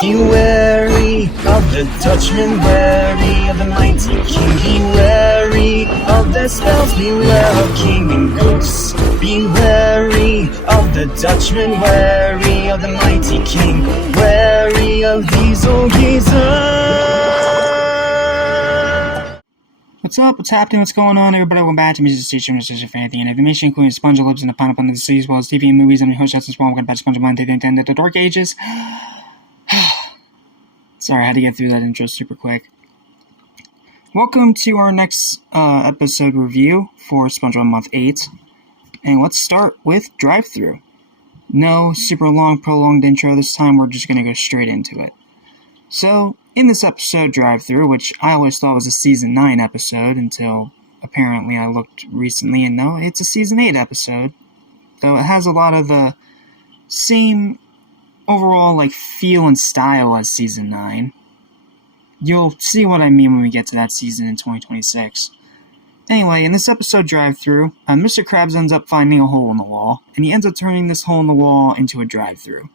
Be wary of the Dutchman, wary of the mighty king. Be wary of their spells, beware of king and ghosts. Be wary of the Dutchman, wary of the mighty king, wary of these old geezers. What's up? What's happening? What's going on, everybody? Welcome back to Music Station, Mr. Fantasy and information, including SpongeBob lives in the pineapple under the sea, as well as TV and movies. I'm your host, Justin Spawn. Welcome back to SpongeBob and the Dark Ages. Sorry, I had to get through that intro super quick. Welcome to our next episode review for SpongeBob Month 8. And let's start with Drive-Thru. No super long, prolonged intro this time. We're just going to go straight into it. So, in this episode, Drive-Thru, which I always thought was a Season 9 episode until apparently I looked recently and no, it's a Season 8 episode. Though it has a lot of the same overall feel and style as Season 9. You'll see what I mean when we get to that season in 2026. Anyway, in this episode, Drive-Thru, Mr. Krabs ends up finding a hole in the wall, and he ends up turning this hole in the wall into a drive-thru.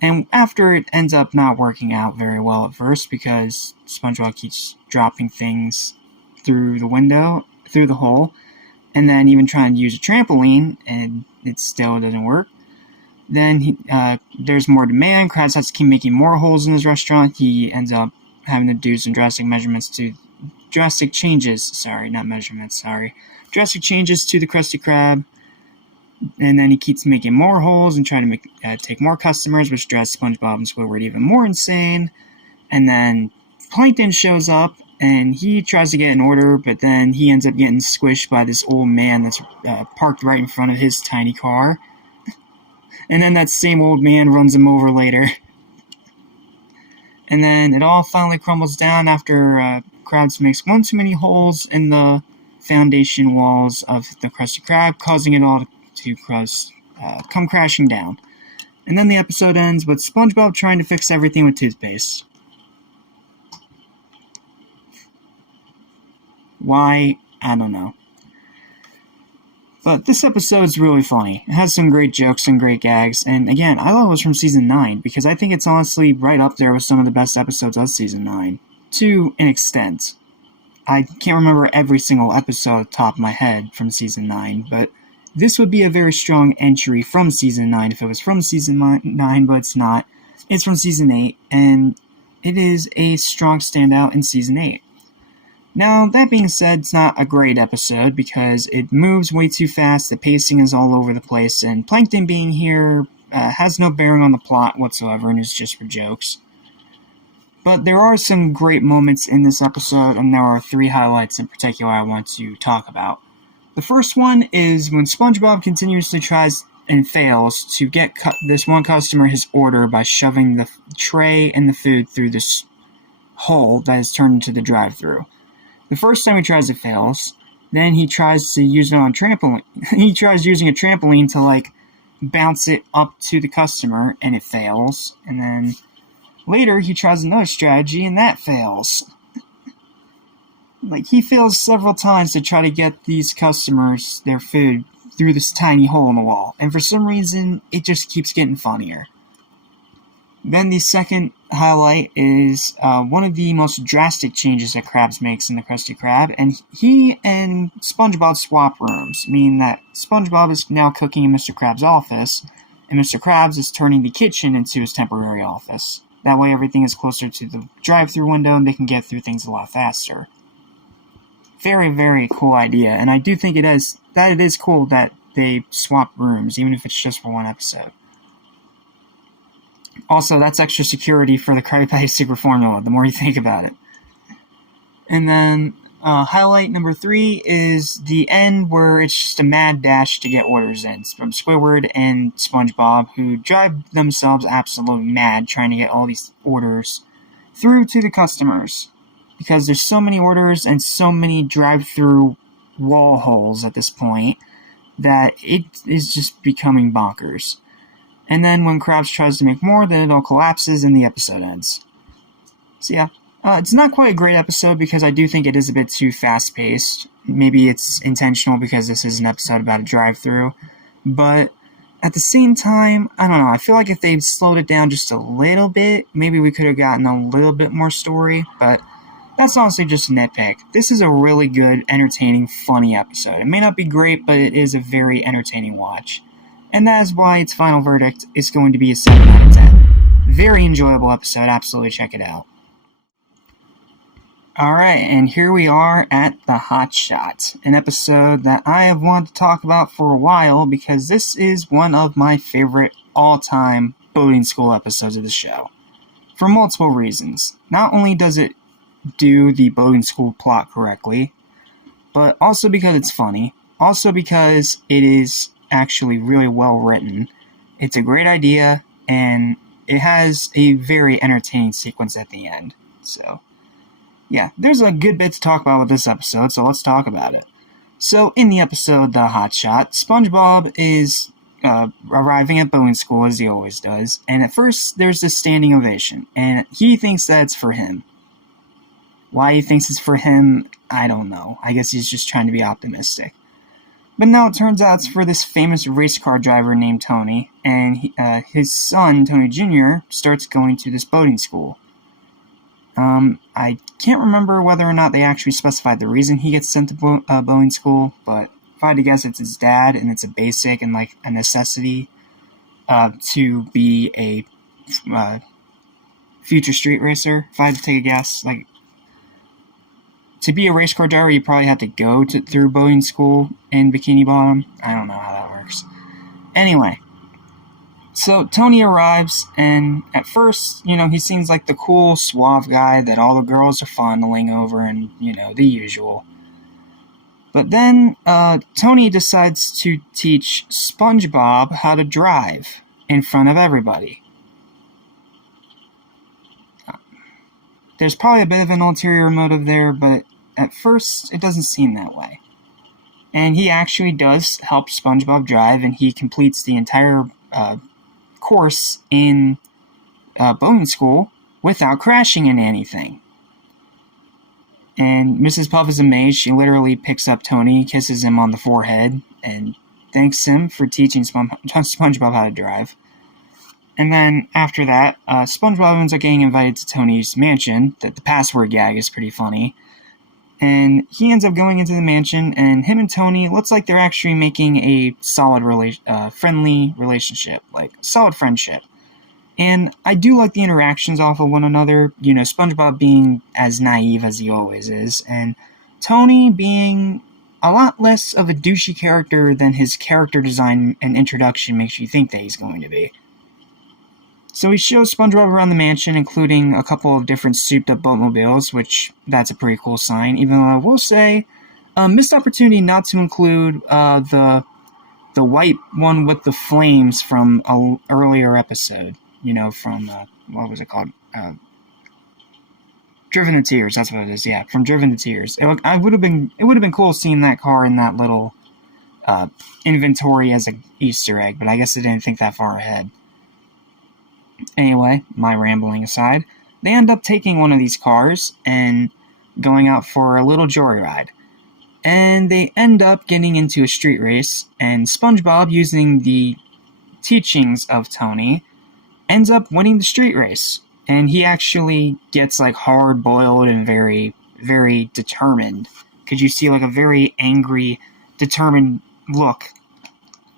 And after it ends up not working out very well at first because SpongeBob keeps dropping things through the window, through the hole, and then even trying to use a trampoline, and it still doesn't work. Then there's more demand. Krabs has to keep making more holes in his restaurant. He ends up having to do some drastic changes to the Krusty Krab. And then he keeps making more holes and trying to take more customers, which drives SpongeBob and Squidward even more insane. And then Plankton shows up, and he tries to get an order, but then he ends up getting squished by this old man that's parked right in front of his tiny car. And then that same old man runs him over later. And then it all finally crumbles down after Krabs makes one too many holes in the foundation walls of the Krusty Krab, causing it all to come crashing down. And then the episode ends with SpongeBob trying to fix everything with toothpaste. Why? I don't know. But this episode's really funny. It has some great jokes and great gags, and again, I thought it was from Season 9, because I think it's honestly right up there with some of the best episodes of Season 9. To an extent. I can't remember every single episode off the top of my head from Season 9, but this would be a very strong entry from Season 9 if it was from Season 9, but it's not. It's from Season 8, and it is a strong standout in Season 8. Now, that being said, it's not a great episode because it moves way too fast, the pacing is all over the place, and Plankton being here has no bearing on the plot whatsoever and is just for jokes. But there are some great moments in this episode, and there are 3 highlights in particular I want to talk about. The first one is when SpongeBob continuously tries and fails to get this one customer his order by shoving the tray and the food through this hole that is turned into the drive-thru. The first time he tries, it fails. Then he tries to use it on a trampoline. He tries using a trampoline to bounce it up to the customer, and it fails. And then later he tries another strategy, and that fails. He fails several times to try to get these customers their food through this tiny hole in the wall. And for some reason, it just keeps getting funnier. Then the second highlight is one of the most drastic changes that Krabs makes in the Krusty Krab. And he and SpongeBob swap rooms, meaning that SpongeBob is now cooking in Mr. Krabs' office, and Mr. Krabs is turning the kitchen into his temporary office. That way everything is closer to the drive-thru window and they can get through things a lot faster. Very, very cool idea, and I do think it is cool that they swap rooms, even if it's just for one episode. Also, that's extra security for the Krabby Patty Secret Formula, the more you think about it. And then, highlight number 3 is the end where it's just a mad dash to get orders in from Squidward and SpongeBob, who drive themselves absolutely mad trying to get all these orders through to the customers. Because there's so many orders and so many drive-thru wall holes at this point that it is just becoming bonkers. And then when Krabs tries to make more, then it all collapses and the episode ends. So yeah, it's not quite a great episode because I do think it is a bit too fast-paced. Maybe it's intentional because this is an episode about a drive-thru, but at the same time, I don't know, I feel like if they slowed it down just a little bit, maybe we could have gotten a little bit more story, but that's honestly just a nitpick. This is a really good, entertaining, funny episode. It may not be great, but it is a very entertaining watch. And that is why its final verdict is going to be a 7 out of 10. Very enjoyable episode, absolutely check it out. Alright, and here we are at the Hot Shot, an episode that I have wanted to talk about for a while because this is one of my favorite all-time boating school episodes of the show. For multiple reasons. Not only does it do the boating school plot correctly, but also because it's funny, also because it is actually really well written. It's a great idea, and it has a very entertaining sequence at the end. So, yeah, there's a good bit to talk about with this episode, so let's talk about it. So, in the episode The Hot Shot, SpongeBob is arriving at boating school as he always does, and at first there's this standing ovation, and he thinks that it's for him. Why he thinks it's for him, I don't know. I guess he's just trying to be optimistic. But no, it turns out it's for this famous race car driver named Tony, and his son, Tony Jr., starts going to this boating school. I can't remember whether or not they actually specified the reason he gets sent to boating school, but if I had to guess, it's his dad, and it's a basic and like a necessity to be a future street racer. If I had to take a guess, like, to be a race car driver, you probably have to go through boating school in Bikini Bottom. I don't know how that works. Anyway, so Tony arrives, and at first, he seems like the cool, suave guy that all the girls are fondling over, and, the usual. But then, Tony decides to teach SpongeBob how to drive in front of everybody. There's probably a bit of an ulterior motive there, but at first, it doesn't seem that way. And he actually does help SpongeBob drive, and he completes the entire course in boating school without crashing into anything. And Mrs. Puff is amazed. She literally picks up Tony, kisses him on the forehead, and thanks him for teaching SpongeBob how to drive. And then, after that, SpongeBob ends up getting invited to Tony's mansion. The password gag is pretty funny. And he ends up going into the mansion, and him and Tony looks like they're actually making a solid, friendly relationship. Like, solid friendship. And I do like the interactions off of one another. SpongeBob being as naive as he always is, and Tony being a lot less of a douchey character than his character design and introduction makes you think that he's going to be. So he shows SpongeBob around the mansion, including a couple of different souped-up boatmobiles, which that's a pretty cool sign, even though I will say, missed opportunity not to include the white one with the flames from an earlier episode, from, what was it called? Driven to Tears, that's what it is, yeah, from Driven to Tears. It would have been cool seeing that car in that little inventory as an Easter egg, but I guess I didn't think that far ahead. Anyway, my rambling aside, they end up taking one of these cars and going out for a little joyride. And they end up getting into a street race, and SpongeBob, using the teachings of Tony, ends up winning the street race. And he actually gets hard-boiled and very, very determined. Because you see a very angry, determined look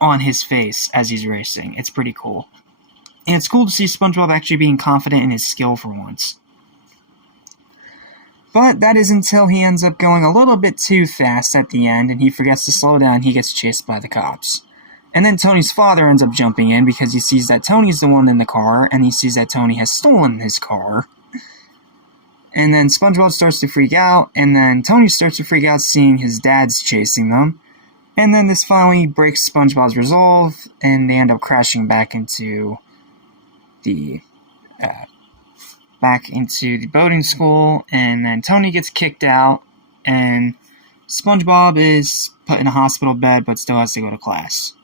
on his face as he's racing. It's pretty cool. And it's cool to see SpongeBob actually being confident in his skill for once. But that is until he ends up going a little bit too fast at the end, and he forgets to slow down, and he gets chased by the cops. And then Tony's father ends up jumping in because he sees that Tony's the one in the car, and he sees that Tony has stolen his car. And then SpongeBob starts to freak out, and then Tony starts to freak out seeing his dad's chasing them. And then this finally breaks SpongeBob's resolve, and they end up crashing back into the boating school, and then Tony gets kicked out, and SpongeBob is put in a hospital bed but still has to go to class.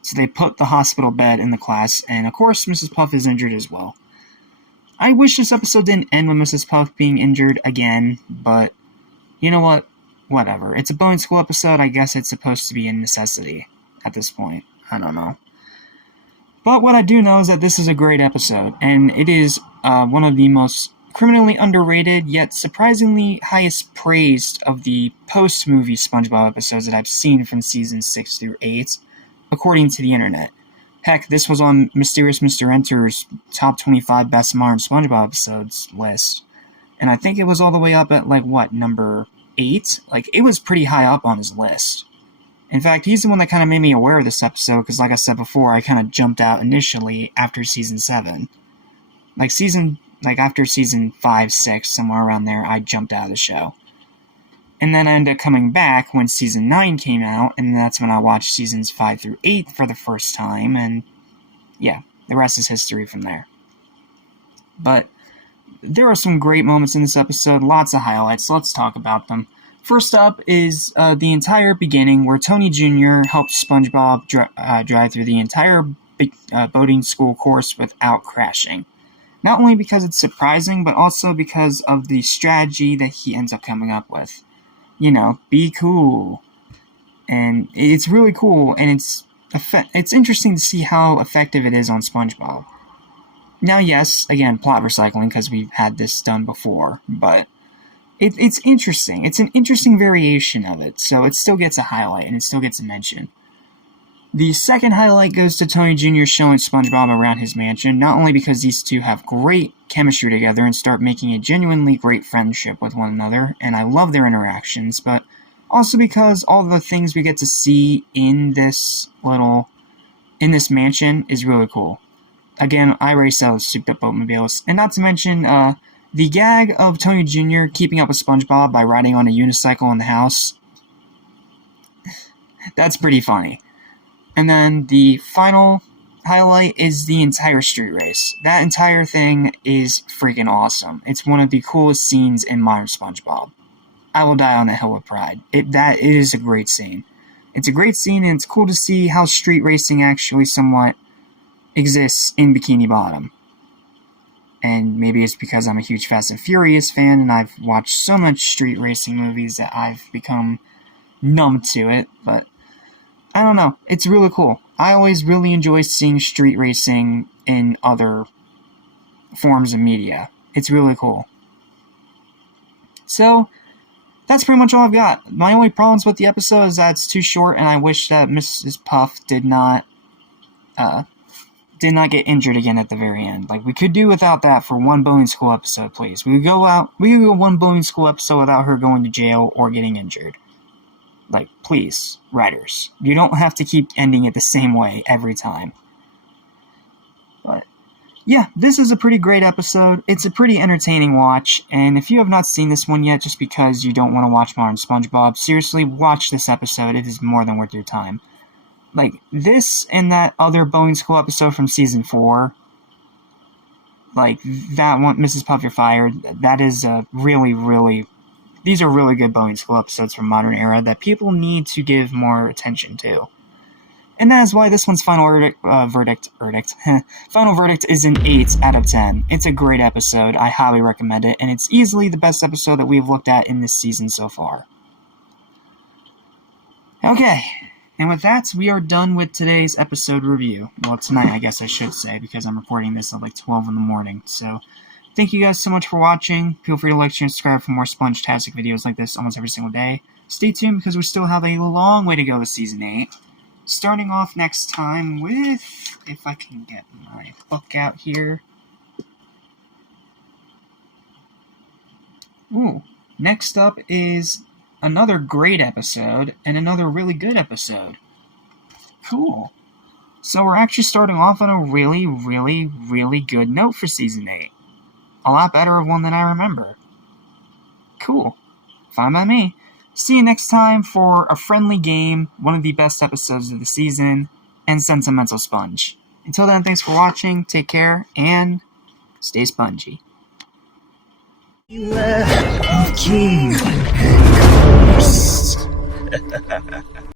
So they put the hospital bed in the class, and of course Mrs. Puff is injured as well. I wish this episode didn't end with Mrs. Puff being injured again, but you know what? Whatever. It's a boating school episode. I guess it's supposed to be a necessity at this point. I don't know. But what I do know is that this is a great episode, and it is one of the most criminally underrated, yet surprisingly highest praised of the post-movie SpongeBob episodes that I've seen from seasons 6 through 8, according to the internet. Heck, this was on Mysterious Mr. Enter's top 25 best modern SpongeBob episodes list, and I think it was all the way up at, number 8? It was pretty high up on his list. In fact, he's the one that kind of made me aware of this episode, because like I said before, I kind of jumped out initially after season 7. After season 5, 6, somewhere around there, I jumped out of the show. And then I ended up coming back when season 9 came out, and that's when I watched seasons 5 through 8 for the first time, and yeah, the rest is history from there. But there are some great moments in this episode, lots of highlights, so let's talk about them. First up is the entire beginning, where Tony Jr. helps SpongeBob drive through the entire boating school course without crashing. Not only because it's surprising, but also because of the strategy that he ends up coming up with. Be cool. And it's really cool, and it's interesting to see how effective it is on SpongeBob. Now, yes, again, plot recycling, because we've had this done before, but it's interesting. It's an interesting variation of it, so it still gets a highlight, and it still gets a mention. The second highlight goes to Tony Jr. showing SpongeBob around his mansion, not only because these two have great chemistry together and start making a genuinely great friendship with one another, and I love their interactions, but also because all the things we get to see in this mansion is really cool. Again, I already saw those souped up boatmobiles, and not to mention, the gag of Tony Jr. keeping up with SpongeBob by riding on a unicycle in the house. That's pretty funny. And then the final highlight is the entire street race. That entire thing is freaking awesome. It's one of the coolest scenes in modern SpongeBob. I will die on that hill with pride. It is a great scene. It's a great scene, and it's cool to see how street racing actually somewhat exists in Bikini Bottom. And maybe it's because I'm a huge Fast and Furious fan, and I've watched so much street racing movies that I've become numb to it, but I don't know. It's really cool. I always really enjoy seeing street racing in other forms of media. It's really cool. So, that's pretty much all I've got. My only problems with the episode is that it's too short, and I wish that Mrs. Puff did not get injured again at the very end. We could do without that for one boating school episode, please. We could go one boating school episode without her going to jail or getting injured. Please, writers. You don't have to keep ending it the same way every time. But, yeah, this is a pretty great episode. It's a pretty entertaining watch, and if you have not seen this one yet just because you don't want to watch Modern SpongeBob, seriously, watch this episode. It is more than worth your time. This and that other boating school episode from season 4, that one, Mrs. Puff, You're Fired, that is a really, really... These are really good boating school episodes from modern era that people need to give more attention to. And that is why this one's final verdict is an 8 out of 10. It's a great episode. I highly recommend it, and it's easily the best episode that we've looked at in this season so far. Okay, and with that, we are done with today's episode review. Well, tonight, I guess I should say, because I'm recording this at 12 in the morning, so... Thank you guys so much for watching. Feel free to like, share, and subscribe for more Sponge-tastic videos like this almost every single day. Stay tuned because we still have a long way to go with Season 8. Starting off next time with... If I can get my book out here. Ooh. Next up is another great episode and another really good episode. Cool. So we're actually starting off on a really, really, really good note for Season 8. A lot better of one than I remember. Cool. Fine by me. See you next time for a friendly game, one of the best episodes of the season, and Sentimental Sponge. Until then, thanks for watching, take care, and stay spongy. Beware of King Ghost.